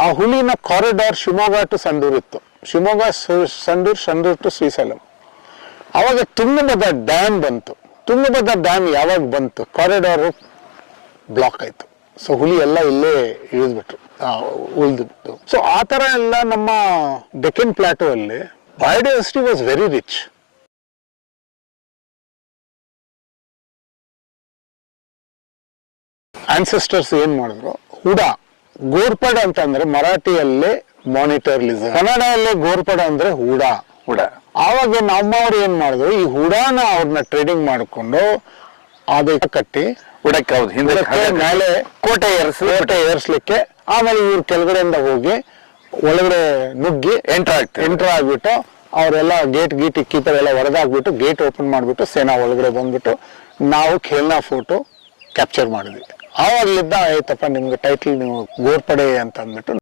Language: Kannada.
ಆ ಹುಲಿನ ಕಾರಿಡಾರ್ ಶಿವಮೊಗ್ಗ ಟು ಸಂಡೂರ್ ಇತ್ತು, ಶಿವಮೊಗ್ಗ ಸಂಡೂರ್ ಟು ಶ್ರೀಶೈಲಂ. ಅವಾಗ ತುಂಗಭದ್ರಾ ಡ್ಯಾಮ್ ಬಂತು. ತುಂಗಭದ್ರಾ ಡ್ಯಾಮ್ ಯಾವಾಗ ಬಂತು, ಕಾರಿಡಾರ್ ಬ್ಲಾಕ್ ಆಯ್ತು. ಸೊ ಹುಲಿ ಎಲ್ಲ ಇಲ್ಲೇ ಇಳಿದ್ಬಿಟ್ರು, ಉಳಿದ್ಬಿಟ್ಟು. ಸೊ ಆ ತರ ಎಲ್ಲ ನಮ್ಮ ಡೆಕ್ಕನ್ ಪ್ಲಾಟೋ ಅಲ್ಲಿ biodiversity was very rich. Ancestors ಏನ್ ಮಾಡಿದ್ರು, ಹುಡಾ ಗೋರ್ಪಡ್ ಅಂತಂದ್ರೆ ಮರಾಠಿಯಲ್ಲೇ ಮಾನಿಟರ್ ಲಿಸರ್ಡ್, ಕನ್ನಡಲ್ಲೇ ಗೋರ್ಪಡ್ ಅಂದ್ರೆ ಹುಡಾ. ಆವಾಗ ನಮ್ಮವ್ರು ಏನ್ ಮಾಡಿದ್ರು, ಈ ಹುಡಾನ ಅವ್ರನ್ನ ಟ್ರೇಡಿಂಗ್ ಮಾಡಿಕೊಂಡು ಅದಕ್ಕೆ ಕಟ್ಟಿ ಮೇಲೆ ಕೋಟೆ ಏರ್ಸ್ಲಿಕ್ಕೆ, ಆಮೇಲೆ ಇವ್ರು ಕೆಳಗಡೆಯಿಂದ ಹೋಗಿ ಒಳಗಡೆ ನುಗ್ಗಿ ಎಂಟರ್ ಆಗ್ಬಿಟ್ಟು ಅವರೆಲ್ಲ ಗೇಟ್ ಕೀಪರ್ ಎಲ್ಲ ಹೊಡೆದಾಗ್ಬಿಟ್ಟು ಗೇಟ್ ಓಪನ್ ಮಾಡ್ಬಿಟ್ಟು ಸೇನಾ ಒಳಗಡೆ ಬಂದ್ಬಿಟ್ಟು ನಾವು ಖೇಲ್ನಾ ಫೋಟೋ ಕ್ಯಾಪ್ಚರ್ ಮಾಡಿದ್ವಿ. ಆವಾಗ್ಲಿದ್ದ ಆಯ್ತಪ್ಪ ನಿಮ್ಗೆ ಟೈಟಲ್ ನೀವು ಗೋರ್ಪಡೆ ಅಂತ ಅಂದ್ಬಿಟ್ಟು